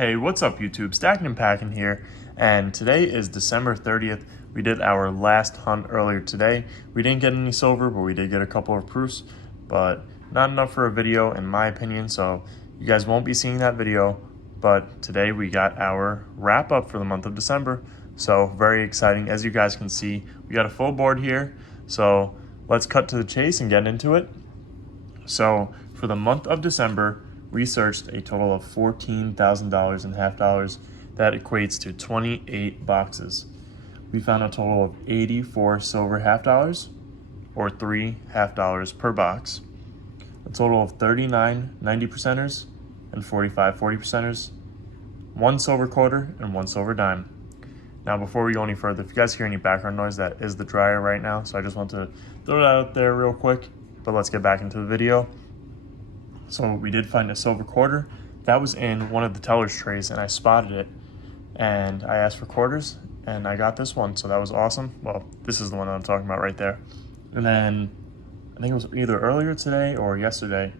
Hey, what's up YouTube? Stacking and Packing here, and today is December 30th. We did our last hunt earlier today. We didn't get any silver, but we did get a couple of proofs, but not enough for a video in my opinion, so you guys won't be seeing that video. But today we got our wrap up for the month of December, so very exciting. As you guys can see, we got a full board here, so let's cut to the chase and get into it. So for the month of December, we searched a total of $14,000 in half dollars. That equates to 28 boxes. We found a total of 84 silver half dollars, or 3 half dollars per box. A total of 39 90 percenters and 45 40 percenters, 1 silver quarter and 1 silver dime. Now before we go any further, if you guys hear any background noise, that is the dryer right now, so I just want to throw that out there real quick. But let's get back into the video. So we did find a silver quarter. That was in one of the teller's trays, and I spotted it, and I asked for quarters, and I got this one, so that was awesome. Well, this is the one that I'm talking about right there. And then I think it was either earlier today or yesterday,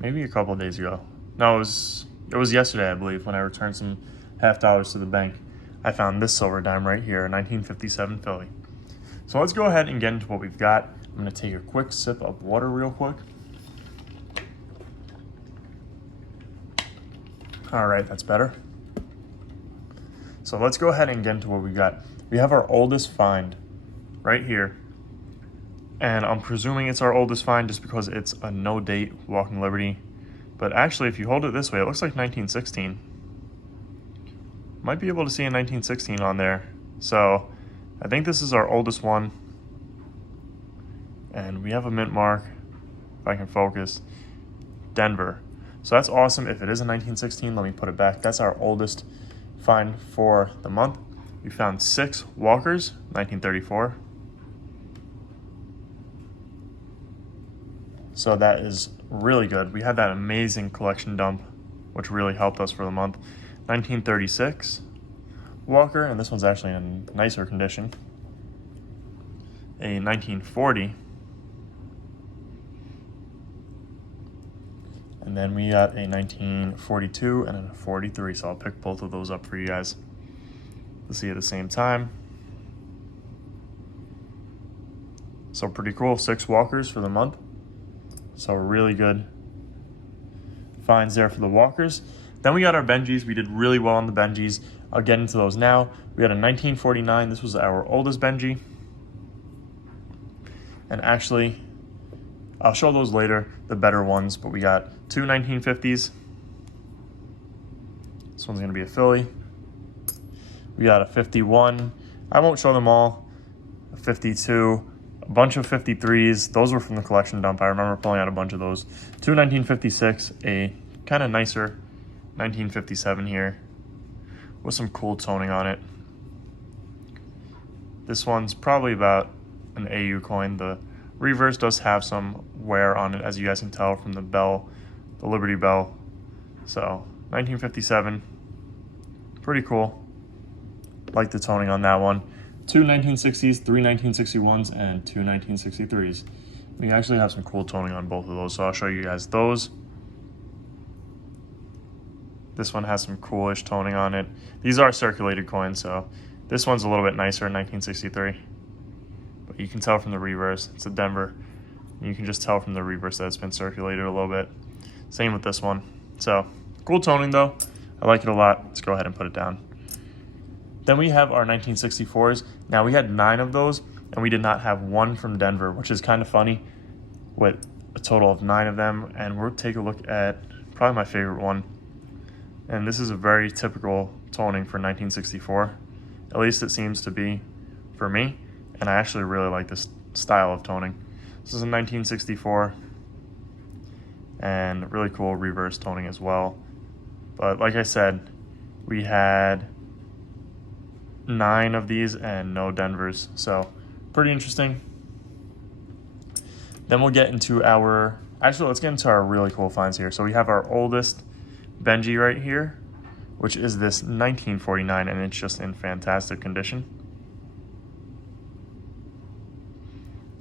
maybe a couple of days ago. No, it was yesterday, I believe, when I returned some half dollars to the bank. I found this silver dime right here, a 1957 Philly. So let's go ahead and get into what we've got. I'm gonna take a quick sip of water real quick. All right, that's better. So let's go ahead and get into what we got. We have our oldest find right here. And I'm presuming it's our oldest find just because it's a no date Walking Liberty. But actually, if you hold it this way, it looks like 1916. Might be able to see a 1916 on there. So I think this is our oldest one. And we have a mint mark, if I can focus, Denver. So that's awesome. If it is a 1916, let me put it back. That's our oldest find for the month. We found 6 Walkers, 1934. So that is really good. We had that amazing collection dump, which really helped us for the month. 1936 Walker, and this one's actually in nicer condition. A 1940. And then we got a 1942 and a 43, so I'll pick both of those up for you guys to see at the same time. So pretty cool, 6 Walkers for the month. So really good finds there for the Walkers. Then we got our Benjis. We did really well on the Benjis. I'll get into those now. We had a 1949. This was our oldest Benji. And actually, I'll show those later, the better ones, but we got 2 1950s. This one's gonna be a Philly. We got a 51. I won't show them all. A 52, a bunch of 53s. Those were from the collection dump. I remember pulling out a bunch of those. 2 1956, a kind of nicer 1957 here with some cool toning on it. This one's probably about an AU coin. The reverse does have some wear on it, as you guys can tell from the bell, the Liberty Bell. So 1957, pretty cool. Like the toning on that one. 2 1960s, 3 1961s, and 2 1963s. We actually have some cool toning on both of those, so I'll show you guys those. This one has some coolish toning on it. These are circulated coins, so this one's a little bit nicer in 1963. But you can tell from the reverse, it's a Denver. You can just tell from the reverse that it's been circulated a little bit. Same with this one. So, cool toning though. I like it a lot. Let's go ahead and put it down. Then we have our 1964s. Now we had 9 of those, and we did not have one from Denver, which is kind of funny, with a total of 9 of them. And we'll take a look at probably my favorite one. And this is a very typical toning for 1964. At least it seems to be for me. And I actually really like this style of toning. This is a 1964 and really cool reverse toning as well. But like I said, we had 9 of these and no Denvers. So pretty interesting. Then we'll get into let's get into our really cool finds here. So we have our oldest Benji right here, which is this 1949, and it's just in fantastic condition.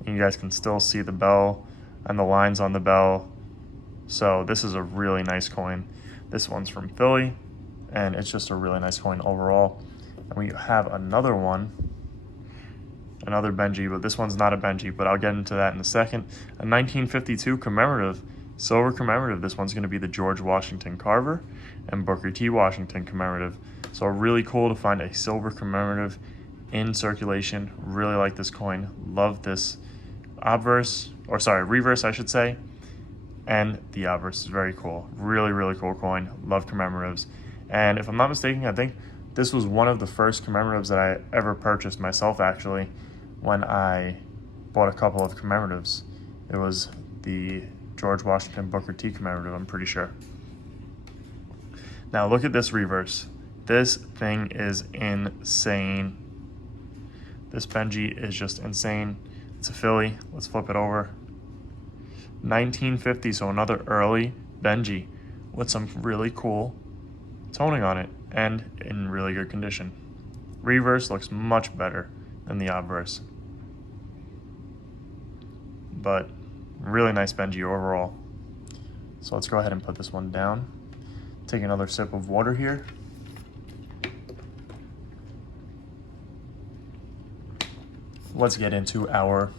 You guys can still see the bell and the lines on the bell. So this is a really nice coin. This one's from Philly. and it's just a really nice coin overall. And we have another one, another Benji, but this one's not a Benji, but I'll get into that in a second. A 1952 commemorative, silver commemorative. This one's going to be the George Washington Carver and Booker T. Washington commemorative. So really cool to find a silver commemorative in circulation. Really like this coin. Love this obverse, or sorry, reverse I should say. And the obverse is very cool. Really, really cool coin. Love commemoratives. And if I'm not mistaken, I think this was one of the first commemoratives that I ever purchased myself, actually, when I bought a couple of commemoratives. It was the George Washington Booker T commemorative, I'm pretty sure. Now look at this reverse. This thing is insane. This Benji is just insane. It's a Philly. Let's flip it over. 1950, so another early Benji with some really cool toning on it and in really good condition. Reverse looks much better than the obverse, but really nice Benji overall. So let's go ahead and put this one down. Take another sip of water here. Let's get into our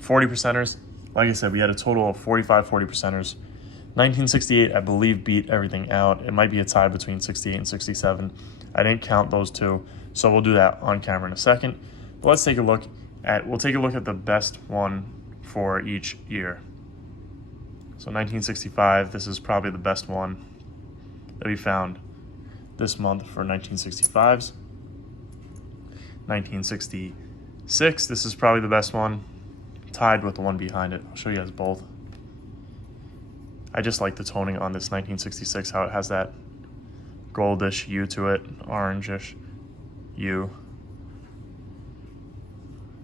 40%ers. Like I said, we had a total of 45 40%ers. 1968, I believe, beat everything out. It might be a tie between 68 and 67. I didn't count those two, so we'll do that on camera in a second. But let's take a look at, we'll take a look at the best one for each year. So 1965, this is probably the best one that we found this month for 1965s. 1966, this is probably the best one, tied with the one behind it. I'll show you guys both. I just like the toning on this 1966, how it has that goldish hue to it, orangish hue.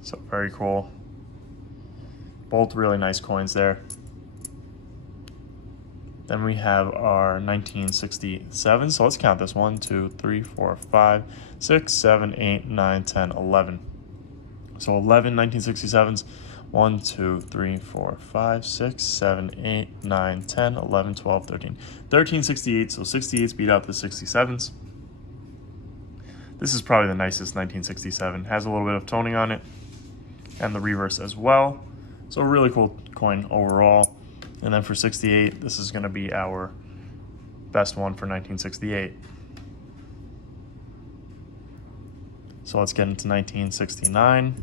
So very cool. Both really nice coins there. Then we have our 1967. So let's count this. 1, 2, 3, 4, 5, 6, 7, 8, 9, 10, 11. So 11 1967s. 1, 2, 3, 4, 5, 6, 7, 8, 9, 10, 11, 12, 13. 13 68, so 68s beat out the 67s. This is probably the nicest 1967. Has a little bit of toning on it, and the reverse as well. So a really cool coin overall. And then for 68, this is going to be our best one for 1968. So let's get into 1969.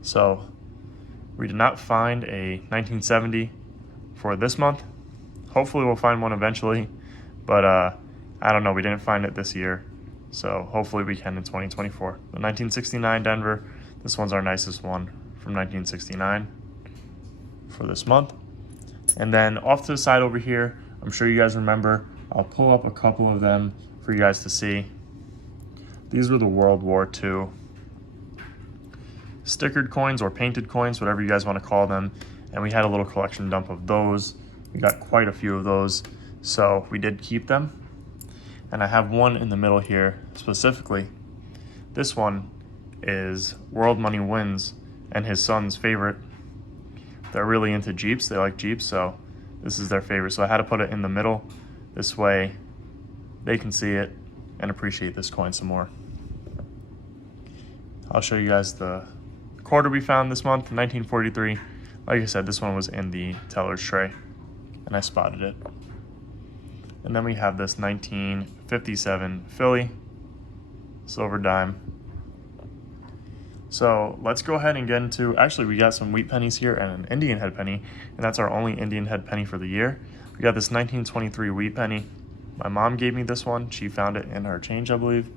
So we did not find a 1970 for this month. Hopefully we'll find one eventually, but I don't know, we didn't find it this year. So hopefully we can in 2024. The 1969 Denver, this one's our nicest one from 1969 for this month. And then off to the side over here, I'm sure you guys remember, I'll pull up a couple of them for you guys to see. These were the World War II stickered coins or painted coins, whatever you guys want to call them. And we had a little collection dump of those. We got quite a few of those, so we did keep them. And I have one in the middle here specifically. This one is World Money Wins and his son's favorite. They're really into Jeeps. They like Jeeps, so this is their favorite. So I had to put it in the middle. This way they can see it and appreciate this coin some more. I'll show you guys the quarter we found this month, 1943. Like I said, this one was in the teller's tray, and I spotted it. And then we have this 1957 Philly silver dime. So let's go ahead and get into, actually we got some wheat pennies here and an Indian head penny, and that's our only Indian head penny for the year. We got this 1923 wheat penny. My mom gave me this one. She found it in her change, I believe.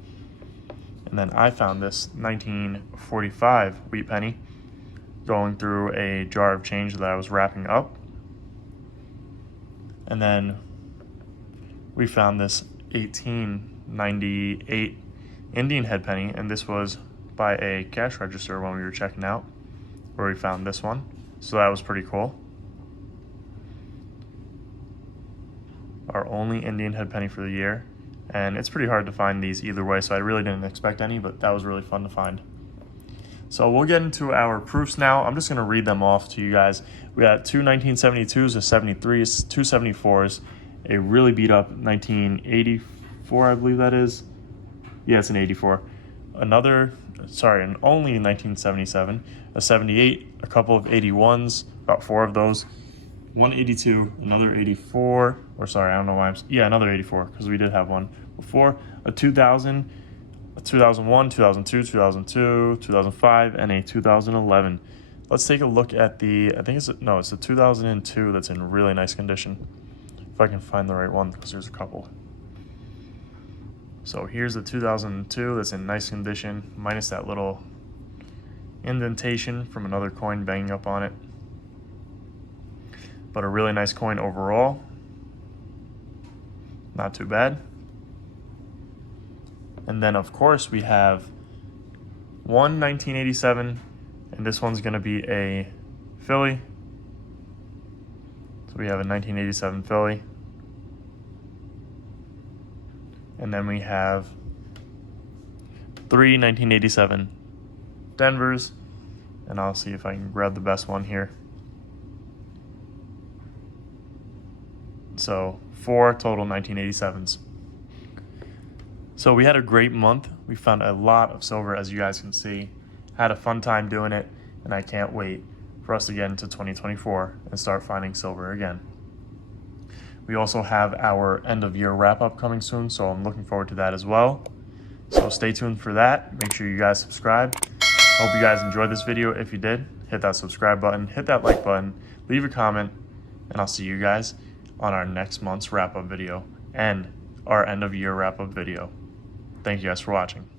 And then I found this 1945 wheat penny going through a jar of change that I was wrapping up. And then we found this 1898 Indian head penny, and this was by a cash register when we were checking out, where we found this one. So that was pretty cool. Our only Indian head penny for the year. And it's pretty hard to find these either way, so I really didn't expect any, but that was really fun to find. So we'll get into our proofs now. I'm just going to read them off to you guys. We got two 1972s, a 73s, two 74s, a really beat up 1984 84, I believe that is. Yeah, it's an 84. And only in 1977, a 78, a couple of 81s, about 4 of those, 182, another 84, I don't know why another 84, because we did have one before, a 2000, a 2001, 2002, 2002, 2005, and a 2011. Let's take a look at it's the 2002 that's in really nice condition. If I can find the right one, because there's a couple. So here's the 2002 that's in nice condition, minus that little indentation from another coin banging up on it. But a really nice coin overall. Not too bad. And then, of course, we have one 1987, and this one's going to be a Philly. So we have a 1987 Philly. And then we have 3 1987 Denvers. And I'll see if I can grab the best one here. So 4 total 1987s. So we had a great month. We found a lot of silver, as you guys can see. Had a fun time doing it, and I can't wait for us to get into 2024 and start finding silver again. We also have our end of year wrap up coming soon, so I'm looking forward to that as well. So stay tuned for that. Make sure you guys subscribe. Hope you guys enjoyed this video. If you did, hit that subscribe button, hit that like button, leave a comment, and I'll see you guys on our next month's wrap up video and our end of year wrap up video. Thank you guys for watching.